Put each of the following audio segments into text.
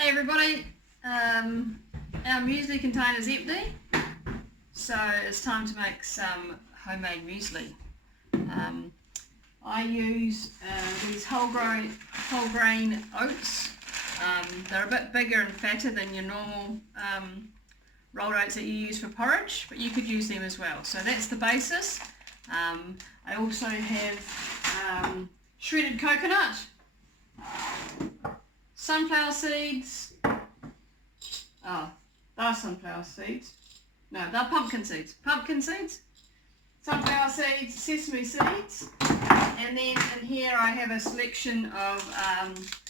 Hey everybody, our muesli container is empty, so it's time to make some homemade muesli. I use these whole grain oats. They're a bit bigger and fatter than your normal rolled oats that you use for porridge, but you could use them as well. So that's the basis. I also have shredded coconut, sunflower seeds. Oh, they're sunflower seeds. No, they're pumpkin seeds. Pumpkin seeds, sunflower seeds, sesame seeds, and then in here I have a selection of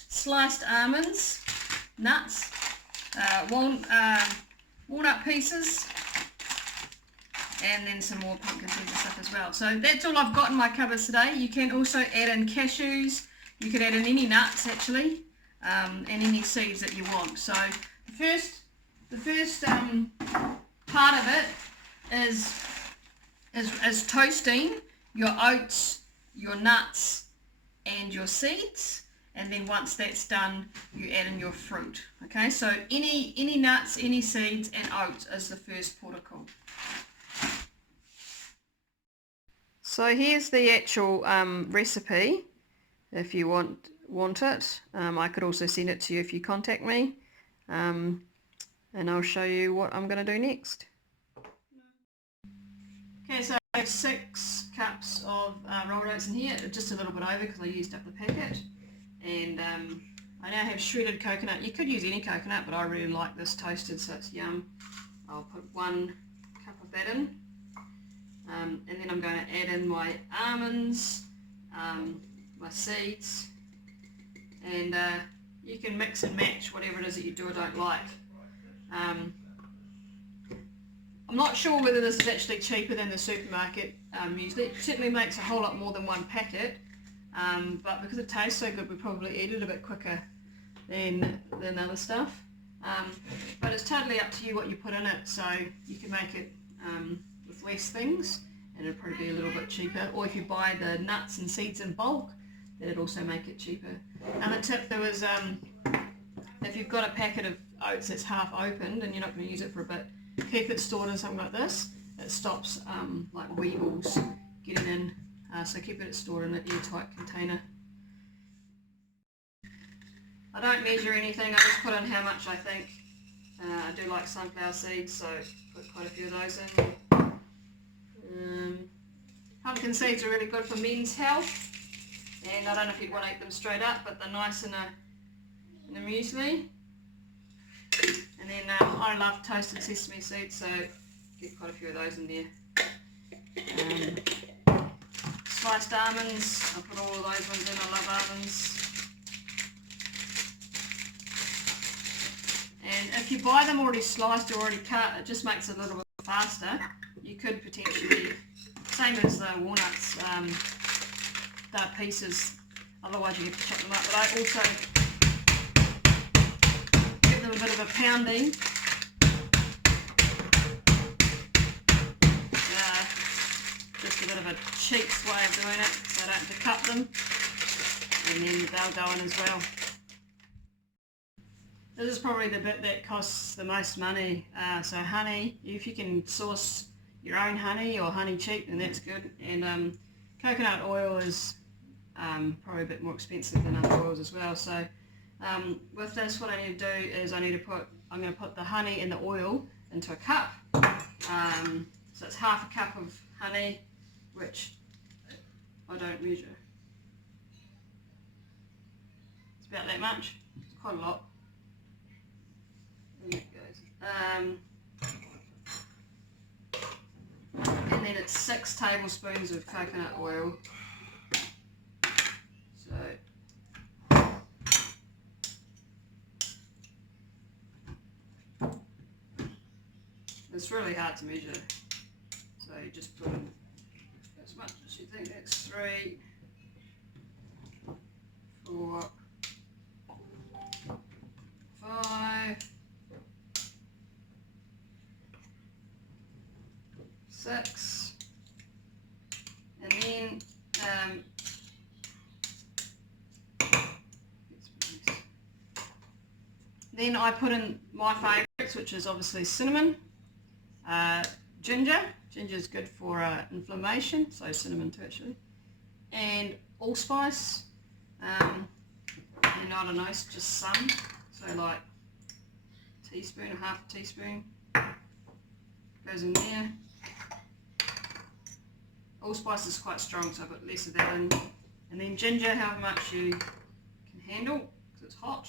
sliced almonds, nuts, walnut pieces, and then some more pumpkin seeds and stuff as well. So that's all I've got in my cupboards today. You can also add in cashews. You could add in any nuts actually, and any seeds that you want. So the first part of it is toasting your oats, your nuts, and your seeds. And then once that's done, you add in your fruit. Okay, so any nuts, any seeds, and oats is the first port of call. So here's the actual recipe if you want it. I could also send it to you if you contact me, and I'll show you what I'm going to do next. Okay, so I have 6 cups of rolled oats in here, just a little bit over because I used up the packet. And I now have shredded coconut. You could use any coconut, but I really like this toasted, so it's yum. I'll put 1 cup of that in. And then I'm going to add in my almonds, my seeds, and you can mix and match whatever it is that you do or don't like. I'm not sure whether this is actually cheaper than the supermarket muesli. It certainly makes a whole lot more than 1 packet, but because it tastes so good, we probably eat it a bit quicker than other stuff. But it's totally up to you what you put in it, so you can make it with less things, and it'll probably be a little bit cheaper. Or if you buy the nuts and seeds in bulk, then it'll also make it cheaper. Another tip there was, if you've got a packet of oats that's half opened and you're not going to use it for a bit, keep it stored in something like this. It stops like weevils getting in, so keep it stored in an airtight container. I don't measure anything, I just put in how much I think. I do like sunflower seeds, so put quite a few of those in. Pumpkin seeds are really good for men's health, and I don't know if you'd want to eat them straight up, but they're nice in a muesli. And then I love toasted sesame seeds, so get quite a few of those in there. Sliced almonds, I put all of those ones in, I love almonds. And if you buy them already sliced or already cut, it just makes it a little bit faster. You could potentially, same as the walnuts, they're pieces, otherwise you have to chop them up. But I also give them a bit of a pounding. Just a bit of a cheap's way of doing it, so I don't have to cut them. And then they'll go in as well. This is probably the bit that costs the most money. So honey, if you can source your own honey or honey cheap, then that's good. And coconut oil is probably a bit more expensive than other oils as well. So with this, what I need to do is I'm going to put the honey and the oil into a cup. So it's half a cup of honey, which I don't measure. It's about that much. It's quite a lot. And then it's 6 tablespoons of coconut oil. So it's really hard to measure. So you just put in as much as you think. That's 3, 4, 5, 6, and then Then I put in my favourites, which is obviously cinnamon, ginger. Ginger is good for inflammation, so cinnamon too actually. And allspice, and I don't know, it's just some. So like a teaspoon or half a teaspoon goes in there. Allspice is quite strong, so I put less of that in. And then ginger, however much you can handle, because it's hot.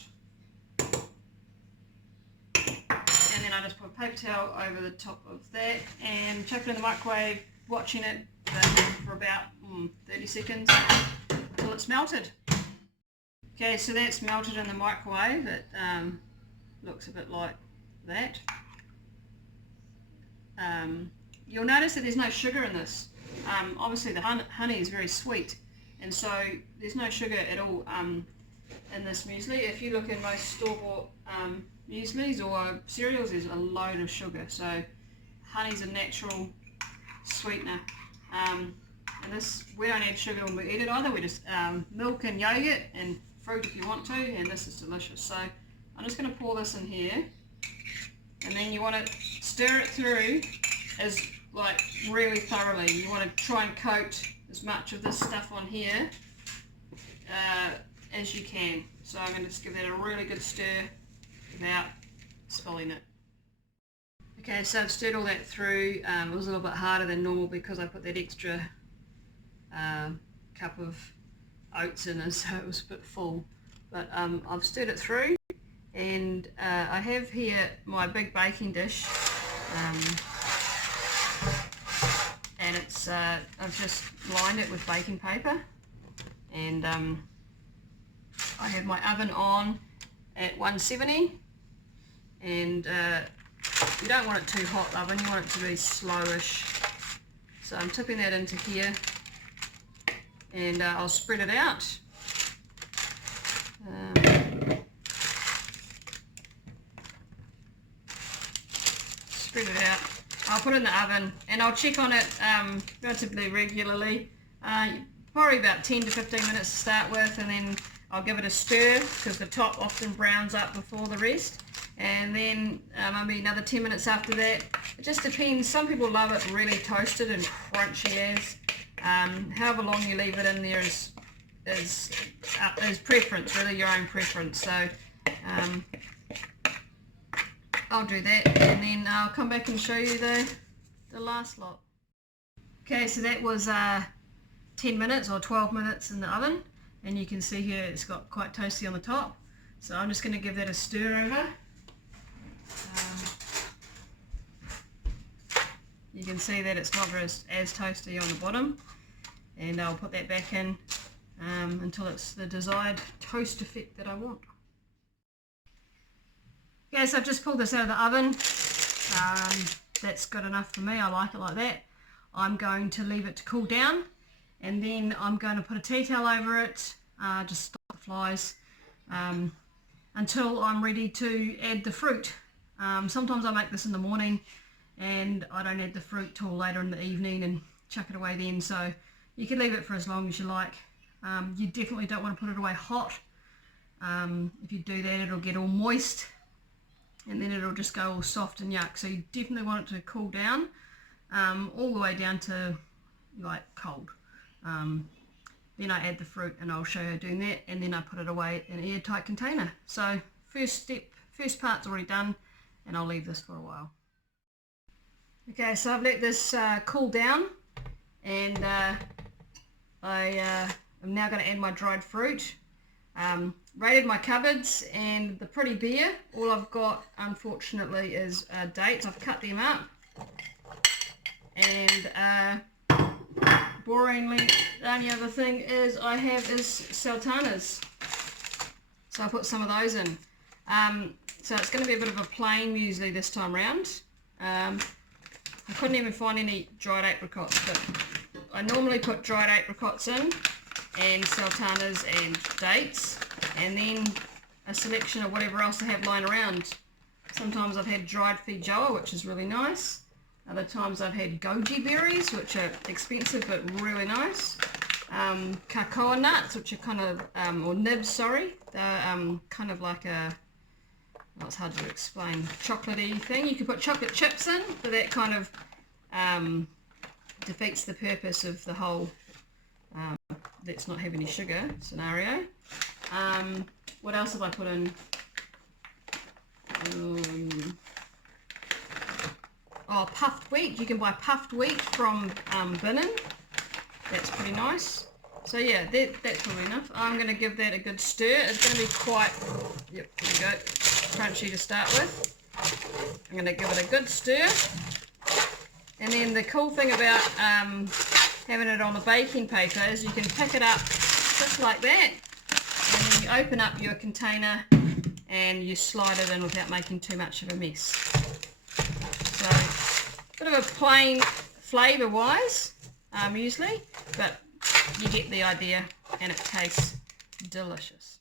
And then I just put a paper towel over the top of that and chuck it in the microwave, watching it for about 30 seconds until it's melted. Okay, so that's melted in the microwave. It looks a bit like that. You'll notice that there's no sugar in this. Obviously the honey is very sweet, and so there's no sugar at all in this muesli. If you look in most store-bought mueslis or cereals, there's a load of sugar. So honey's a natural sweetener. And this, we don't add sugar when we eat it either. We just milk and yogurt and fruit if you want to, and this is delicious. So I'm just going to pour this in here, and then you want to stir it through as like really thoroughly. You want to try and coat as much of this stuff on here as you can. So I'm going to just give that a really good stir without spilling it. Okay, so I've stirred all that through. It was a little bit harder than normal because I put that extra cup of oats in it, so it was a bit full. But I've stirred it through, and I have here my big baking dish, and it's I've just lined it with baking paper, and I have my oven on at 170, and you don't want it too hot, the oven, you want it to be slowish. So I'm tipping that into here, and I'll spread it out. Spread it out. I'll put it in the oven, and I'll check on it relatively regularly, probably about 10 to 15 minutes to start with, and then I'll give it a stir because the top often browns up before the rest, and then maybe another 10 minutes after that. It just depends. Some people love it really toasted and crunchy as. However long you leave it in there is preference, really your own preference. So I'll do that, and then I'll come back and show you the last lot. Okay, so that was 10 minutes or 12 minutes in the oven, and you can see here it's got quite toasty on the top. So I'm just going to give that a stir over. You can see that it's not as toasty on the bottom, and I'll put that back in until it's the desired toast effect that I want. Okay, so I've just pulled this out of the oven. That's good enough for me. I like it like that. I'm going to leave it to cool down, and then I'm going to put a tea towel over it, just stop the flies, until I'm ready to add the fruit. Sometimes I make this in the morning, and I don't add the fruit till later in the evening and chuck it away then, so you can leave it for as long as you like. You definitely don't want to put it away hot. If you do that, it'll get all moist, and then it'll just go all soft and yuck. So you definitely want it to cool down, all the way down to like cold. Then I add the fruit, and I'll show you doing that, and then I put it away in an airtight container. So first part's already done, and I'll leave this for a while. Okay, so I've let this cool down, and I am now going to add my dried fruit. Raided my cupboards, and the pretty bare. All I've got, unfortunately, is dates. I've cut them up, and boringly, the only other thing I have is sultanas. So I put some of those in. So it's going to be a bit of a plain muesli this time round. I couldn't even find any dried apricots, but I normally put dried apricots in, and sultanas and dates, and then a selection of whatever else I have lying around. Sometimes I've had dried feijoa, which is really nice. Other times I've had goji berries, which are expensive but really nice. Cocoa nuts, which are kind of, or nibs, sorry. They're kind of like a well, it's hard to explain, chocolatey thing. You can put chocolate chips in, but that kind of defeats the purpose of the whole let's not have any sugar scenario. What else have I put in? Puffed wheat. You can buy puffed wheat from Binnin. That's pretty nice. So yeah, that's probably enough. I'm going to give that a good stir. It's going to be quite, yep, there we go, crunchy to start with. I'm going to give it a good stir. And then the cool thing about having it on the baking paper is you can pick it up just like that. And then you open up your container and you slide it in without making too much of a mess. So, bit of a plain flavour-wise muesli, but you get the idea, and it tastes delicious.